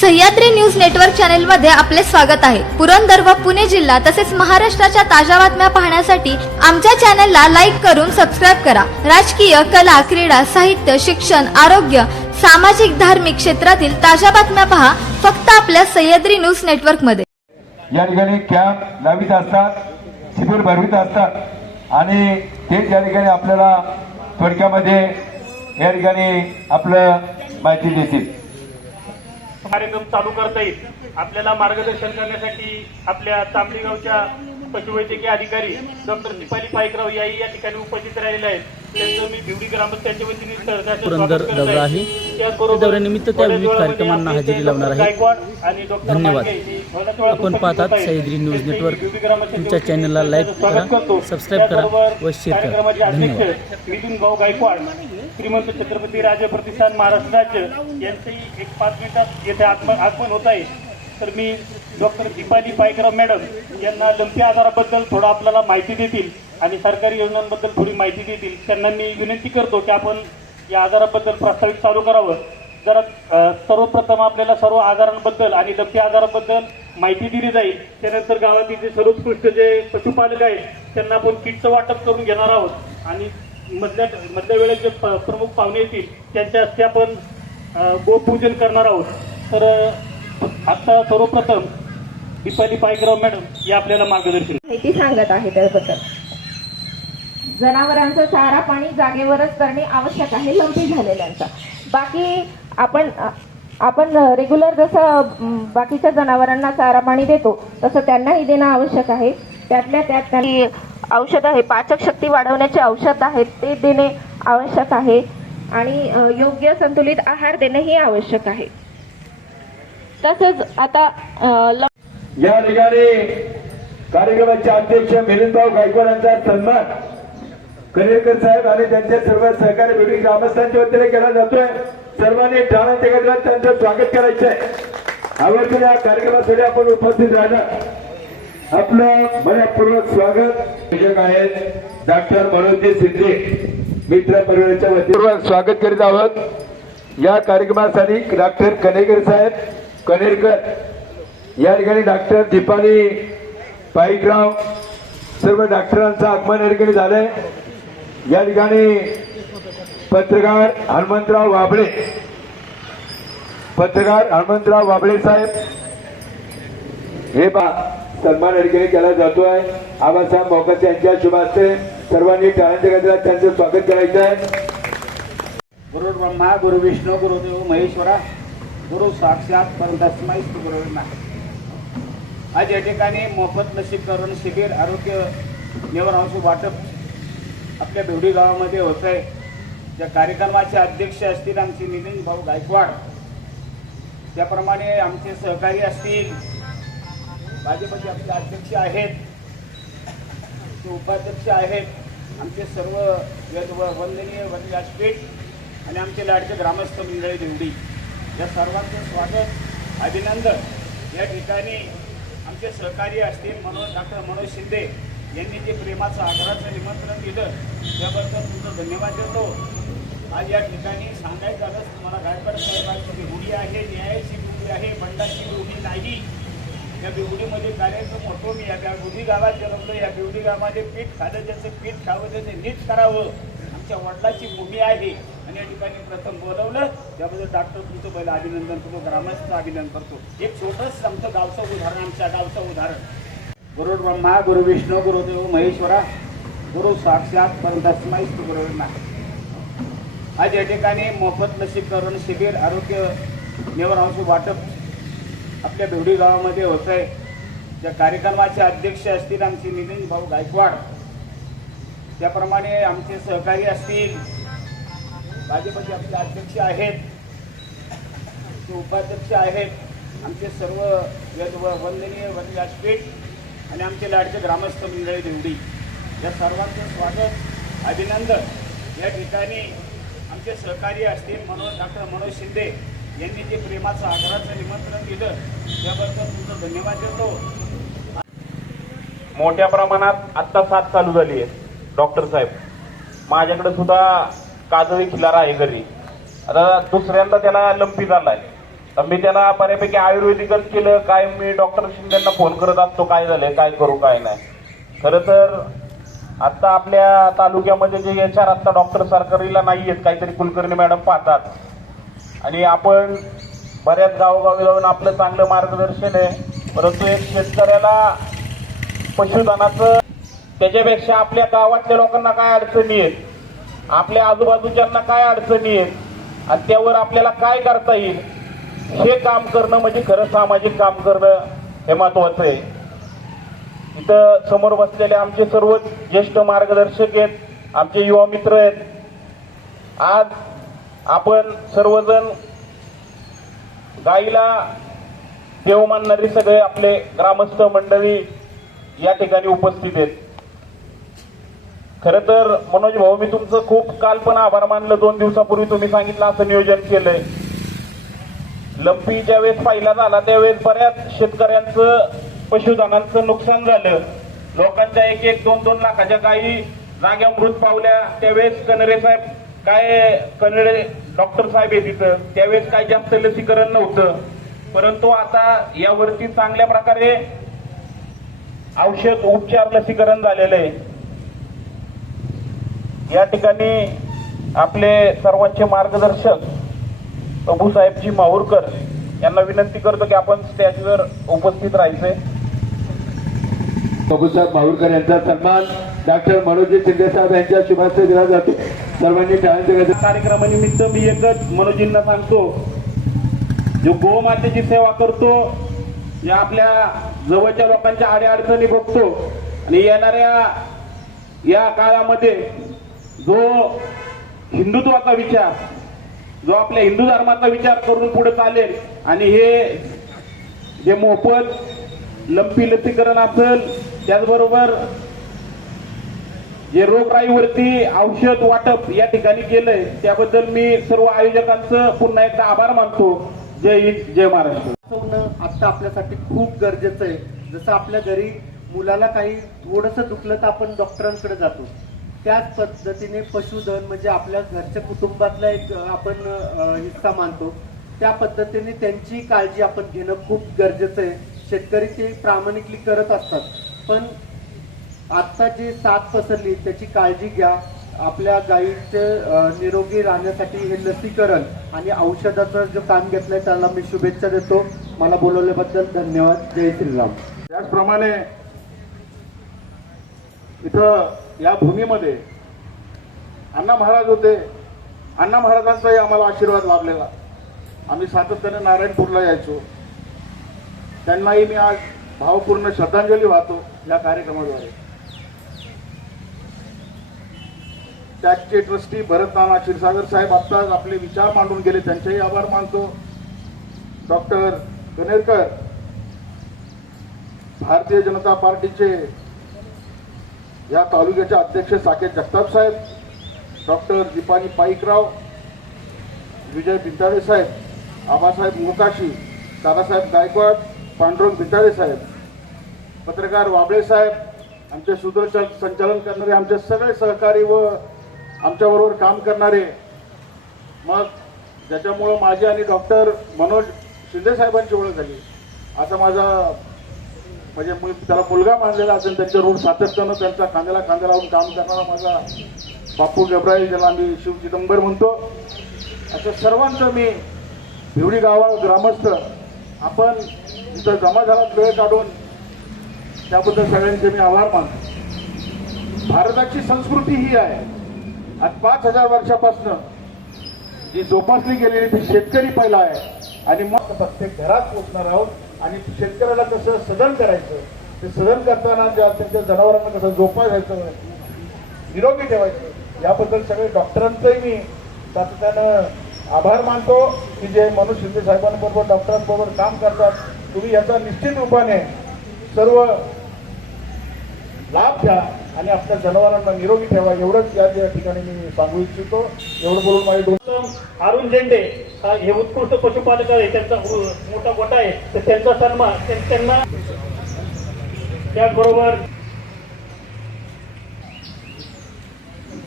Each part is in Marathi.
सह्याद्री न्यूज नेटवर्क चॅनलमध्ये आपले स्वागत आहे. पुरंदर व पुणे जिल्हा तसेच महाराष्ट्राच्या ताज्या बातम्या पाहण्यासाठी आमच्या चॅनलला लाईक करून सबस्क्राईब करा. राजकीय कला क्रीडा साहित्य शिक्षण आरोग्य सामाजिक धार्मिक क्षेत्रातील ताज्या बातम्या पहा फक्त आपल्या सह्याद्री न्यूज नेटवर्कमध्ये या ठिकाणी कॅम्प लावित असतात शिबिर भरवित असतात आणि ते या ठिकाणी आपल्याला थोडक्यामध्ये या ठिकाणी आपलं माहिती देतील. कार्यक्रम चालू करता येईल. आपल्याला मार्गदर्शन करण्यासाठी आपल्या तांबडीगावच्या पशुवैद्यकीय अधिकारी डॉक्टर दीपाली पाईकराव याही या ठिकाणी उपस्थित राहिलेले आहेत. पुरंदर दौरा आहे. दौऱ्यानिमित्त त्या विविध भोलादेवळामध्ये कार्यक्रमांना हजेरी लावणार धन्यवाद. आपण पाहतात. Sahyadri news network. तुमच्या चॅनलला लाईक करा. सबस्क्राईब करा व शेअर करा. धन्यवाद. मिथुन भाऊ गायकवाड श्रीमंत छत्रपती राजे प्रतिष्ठान महाराष्ट्र राज्य यांचंही एक पाच मिनिटात येथे आगमन आगमन होत आहे तर मी डॉक्टर दीपाली पायकराव मॅडम यांना लंपी आजाराबद्दल थोडं आपल्याला माहिती देतील आणि सरकारी योजनांबद्दल थोडी माहिती देतील. त्यांना मी विनंती करतो की आपण या आजाराबद्दल प्रास्ताविक चालू करावं. जरा सर्वप्रथम आपल्याला सर्व आजारांबद्दल आणि लंपी आजाराबद्दल माहिती दिली जाईल. त्यानंतर गावातील जे सर्वोत्कृष्ट जे पशुपालक आहेत त्यांना आपण किटचं वाटप करून घेणार आहोत. आणि मधल्या मधल्या वेळेत जे प्रमुख पाहुणे येतील त्यांच्या हस्ते आपण गोपूजन करणार आहोत. तर आता सर्वप्रथम दीपाली पायकराव मॅडम या आपल्याला मार्गदर्शन माहिती सांगत आहे त्याबद्दल. जनावरांचं चारा पाणी जागेवरच करणे आवश्यक आहे लंपी झालेल्यांचा. बाकी आपण आपण रेग्युलर जसं बाकीच्या जनावरांना चारा पाणी देतो तसं त्यांनाही देणं आवश्यक आहे. त्यातल्या त्यात त्यांनी औषध आहे पाचक शक्ती वाढवण्याचे औषध आहेत ते देणे आवश्यक आहे. आणि योग्य संतुलित आहार देणेही आवश्यक आहे. तसंच आता या ठिकाणी कार्यक्रमाचे अध्यक्ष मिलिंदभाऊ गायकवाड यांचा सन्मान. कनेरकर साहेब आणि त्यांच्या सर्व सहकारी भेटून ग्रामस्थांच्या वतीने केला जातोय. सर्वांनी टाळ्यांच्या गजरात त्यांचं स्वागत करायचं आहे आवर्जून या कार्यक्रमासाठी आपण उपस्थित राहणार. आपलं मनपूर्वक स्वागत. शिक्षक आहेत डॉक्टर मनोजी सिंधे मित्र परिवाराच्या वतीने. स्वागत करीत आहोत. या कार्यक्रमासाठी डॉक्टर कनेकर साहेब कनेरकर या ठिकाणी डॉक्टर दीपाली पाईकराव सर्व डॉक्टरांचं आगमन या ठिकाणी झालंय. या ठिकाणी पत्रकार हनुमंतराव वाबळे पत्रकार हनुमंतराव वाबळे साहेब हे पा सन्मान या ठिकाणी केला जातोय. आबासाहेब मोकाचे यांच्या शुभास्ते सर्वांनी टाळ्यांच्या गजरात त्यांचं स्वागत करायचं आहे गुरु ब्रह्मा गुरु विष्णू गुरुदेव महेश्वरा गुरु साक्षात परतस्मै गुरुना आज या ठिकाणी मोफत लसीकरण शिबिर आरोग्य निवारण वाटप आपल्या बेवडी गावामध्ये होत आहे. ज्या कार्यक्रमाचे अध्यक्ष असतील आमचे नितीन भाऊ गायकवाड. त्याप्रमाणे आमचे सहकारी असतील. भाजपचे आपले अध्यक्ष आहेत. ते उपाध्यक्ष आहेत. आमचे सर्व वंदनीय व- व्यासपीठ आणि आमचे लाडके ग्रामस्थ मंडळी देवडी. या सर्वांचं स्वागत अभिनंदन. या ठिकाणी आमचे सहकारी असतील मनोज डॉक्टर मनोज शिंदे. यांनी जे प्रेमाचं आग्रहाचं निमंत्रण दिलं त्याबद्दल तुमचं धन्यवाद देतो. आज या ठिकाणी सांगायचं झालं तुम्हाला गायकवाड साहेबांची बिहुडी आहे न्यायाची बिहुडी आहे बंडाची बिहुडी नाही. या बिवडीमध्ये कार्यक्रम होतो मी या बिवडी गावात जन्मलो या बिवडी गावामध्ये पीठ खालं त्याचं पीठ खावं त्याचं नीट करावं. आमच्या वडिलाची भूमी आहे. आणि या ठिकाणी प्रथम बोलवलं त्याबद्दल डॉक्टर तुमचं पहिलं अभिनंदन करतो ग्रामस्थ अभिनंदन करतो. एक छोटंसं आमचं गावचं उदाहरण आमच्या गावचं उदाहरण. गुरु ब्रह्मा गुरु विष्णू गुरुदेव महेश्वरा गुरु साक्षात परतस्मै गुरु आज या ठिकाणी मोफत लसीकरण शिबिर आरोग्य निवारण वाटप आपल्या भिवडी गावामध्ये होत आहे. त्या कार्यक्रमाचे अध्यक्ष असतील आमचे नितीन भाऊ गायकवाड. त्याप्रमाणे आमचे सहकारी असतील भाजपचे आमचे अध्यक्ष आहेत उपाध्यक्ष आहेत आमचे सर्व व- वंदनीय व- व्यासपीठ आणि आमचे लाडके ग्रामस्थ मंडळी देवडी या सर्वांचं स्वागत अभिनंदन. या ठिकाणी आमचे सहकारी असतील मनोज डॉक्टर मनोज शिंदे यांनी जे प्रेमाचं आग्रहाचं निमंत्रण दिलं त्याबद्दल तुमचं धन्यवाद देतो. मोठ्या प्रमाणात आत्ता साथ चालू झाली आहे डॉक्टर साहेब. माझ्याकडे सुद्धा काजळी खिलारा आहे घरी. आता दुसऱ्यांदा त्याला लंपी झाला आहे मी त्यांना बऱ्यापैकी आयुर्वेदिकच केलं. काय मी डॉक्टर शिंदेना फोन करत असतो काय झालंय काय करू काय नाही. खरं तर आता आपल्या तालुक्यामध्ये जे एच आर आता डॉक्टर सरकारीला नाही आहेत काहीतरी कुलकर्णी मॅडम पाहतात. आणि आपण बऱ्याच गावोगावी जाऊन आपलं चांगलं मार्गदर्शन आहे. परंतु एक शेतकऱ्याला पशुधनाचं त्याच्यापेक्षा आपल्या गावातल्या लोकांना काय अडचणी आहेत? आपल्या आजूबाजूच्यांना काय अडचणी आहेत? आणि त्यावर आपल्याला काय करता येईल? हे काम करणं म्हणजे खरं सामाजिक काम करणं हे महत्वाचं आहे. इथं समोर बसलेले आमचे सर्व ज्येष्ठ मार्गदर्शक आहेत आमचे युवा मित्र आहेत. आज आपण सर्वजण गाईला देव मानणारे सगळे आपले ग्रामस्थ मंडळी या ठिकाणी उपस्थित आहेत. खर तर मनोज भाऊ मी तुमचं खूप काल पण आभार मानलं. दोन दिवसापूर्वी तुम्ही सांगितलं असं नियोजन केलंय. लंपी ज्यावेळेस पहिला झाला त्यावेळेस बऱ्याच शेतकऱ्यांचं पशुधनांचं नुकसान झालं. लोकांच्या एक एक दोन दोन लाखाच्या काही जाग्या मृत पावल्या. त्यावेळेस कनरे साहेब काय कनरे डॉक्टर साहेब आहे तिथं. त्यावेळेस काय जास्त लसीकरण नव्हतं. परंतु आता यावरती चांगल्या प्रकारे औषध उपचार लसीकरण झालेलं आहे. या ठिकाणी आपले सर्वांचे मार्गदर्शक प्रभूसाहेबजी माहूरकर यांना विनंती करतो की आपण स्टेजवर उपस्थित राहायचंय बाबूसाहेब माहूरकर यांचा सन्मान डॉक्टर मनोज शिंदे साहेब यांच्या शुभास्ते दिला जातो. सर्वांनी कार्यक्रमानिमित्त मी एकच मनोजींना सांगतो. जो गोमातेची सेवा करतो या आपल्या जवळच्या लोकांच्या अडीअडचणी बघतो आणि येणाऱ्या या काळामध्ये जो हिंदुत्वाचा विचार जो आपल्या हिंदू धर्माचा विचार करून पुढे चालेल आणि हे जे मोफत लंपी लसीकरण असेल त्याचबरोबर जे रोगराईवरती औषध वाटप या ठिकाणी केलंय त्याबद्दल मी सर्व आयोजकांचं पुन्हा एकदा आभार मानतो. जय हिंद जय महाराष्ट्र. होणं आत्ता आपल्यासाठी खूप गरजेचं आहे. जसं आपल्या घरी मुलाला काही थोडंसं दुखलं तर आपण डॉक्टरांकडे जातो. त्याच पद्धतीने पशुधन म्हणजे आपल्या घरच्या कुटुंबातला एक आपण हिस्सा मानतो. त्या पद्धतीने त्यांची काळजी आपण घेणं खूप गरजेचं आहे. शेतकरी ते प्रामाणिकली करत असतात. पण आत्ता जी साथ पसरली त्याची काळजी घ्या. आपल्या गायीचे निरोगी राहण्यासाठी हे लसीकरण आणि औषधाचं जे काम घेतलंय त्याला मी शुभेच्छा देतो. मला बोलवल्याबद्दल धन्यवाद. जय श्रीराम. त्याचप्रमाणे इथं या भूमीमध्ये अण्णा महाराज होते. अण्णा महाराजांचाही आम्हाला आशीर्वाद लाभलेला. आम्ही सातत्याने नारायणपूरला यायचो. त्यांनाही मी आज भावपूर्ण श्रद्धांजली वाहतो या कार्यक्रमाद्वारे. त्याचे ट्रस्टी भरत नाना क्षीरसागर साहेब आत्ताच आपले विचार मांडून गेले. त्यांचेही आभार मानतो. डॉक्टर कनेरकर भारतीय जनता पार्टीचे या तालुक्याचे अध्यक्ष साकेत जगताप साहेब डॉक्टर दीपाली पाईकराव विजय बिंताडे साहेब आबासाहेब मोकाशी दादासाहेब गायकवाड पांडुरंग बिंताडे साहेब पत्रकार वाबळे साहेब आमचे सूत्रचल संचालन करणारे आमचे सगळे सहकारी व आमच्याबरोबर काम करणारे. मग ज्याच्यामुळं माझी आणि डॉक्टर मनोज शिंदे साहेबांची ओळख झाली. आता माझा म्हणजे मी त्याला मुलगा मानलेला असेल त्यांच्या रोड सातत्यानं त्यांचा खांद्याला खांदा लावून काम करणारा माझा बापू जब्राईल ज्याला आम्ही शिव चिदंबर म्हणतो. अशा सर्वांचं मी भिवडी गावा ग्रामस्थ आपण इथं जमा झाला वेळ काढून. त्याबद्दल सगळ्यांचे मी आभार मानतो. भारताची संस्कृती ही आहे. आज पाच हजार वर्षापासून जी जोपासली गेलेली ती शेतकरी पहिला आहे. आणि मग प्रत्येक घरात पोचणार आहोत. आणि शेतकऱ्याला कसं सदन करायचं ते सदन करताना ज्या त्यांच्या जनावरांना कसं जोपासायचं निरोगी ठेवायचं याबद्दल सगळे डॉक्टरांचंही मी सातत्यानं आभार मानतो की जे मनोज शिंदे साहेबांबरोबर डॉक्टरांबरोबर काम करतात तुम्ही याचा निश्चित रूपाने सर्व लाभ घ्या. आणि आपल्या जनावरांना निरोगी ठेवा. एवढंच या या ठिकाणी मी सांगू इच्छितो. एवढं बोलून माझे दोन अरुण झेंडे हा हे उत्कृष्ट पशुपालक आहे. त्यांचा मोठा गोटा आहे. तर त्यांचा सन्मान त्यांना त्याचबरोबर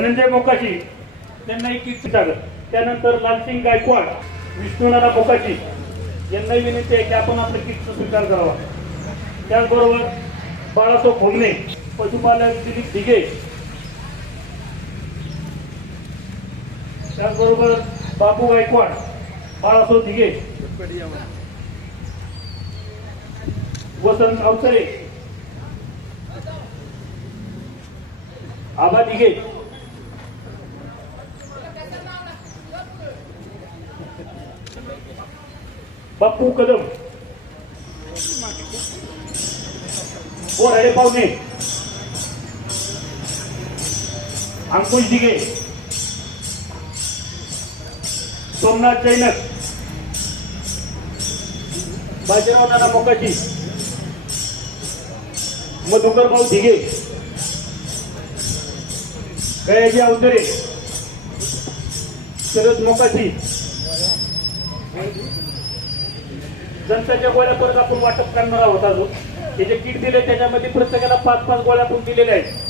धनंजय मोकाशी त्यांना एक किट सागर त्यानंतर लालसिंग गायकवाड विष्णुनाना मोकाशी. यांनाही विनंती आहे की आपण आपलं किटचा स्वीकार करावा. त्याचबरोबर बाळासाहेब भोमणे पशुपालक दिलीप दिघे त्याचबरोबर बापू गायकवाड बाळासो दिघे वसंत अवसरे आबा दिघे बापू कदम. बोराडे पाहुणे अंकुश दिघे. सोमनाथ जैनक. बाजीराव नाना मोकाजी मधुकर भाऊ दिघे. गयाजी अवतरे. शरद मोकाजी जनताच्या गोळ्या परत आपण वाटप करणार आहोत अजून. हे जे किट दिले त्याच्यामध्ये प्रत्येकाला पाच पाच गोळ्या आपण दिलेल्या आहेत.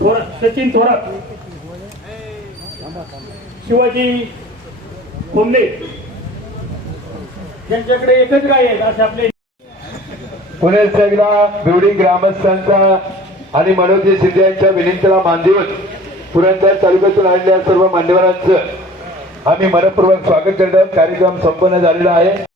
थोरात सचिन थोरात. शिवाजी कोंबडे यांच्याकडे एकच गाय आहेत असे आपले. पुणे सगळा बिवडी ग्रामस्थांचा आणि मनोजी शिंदे यांच्या विनंतीला मान देऊन पुरंदर तालुक्यातून आलेल्या सर्व मान्यवरांचं आम्ही मनपूर्वक स्वागत करत. आहोत कार्यक्रम संपन्न झालेला आहे.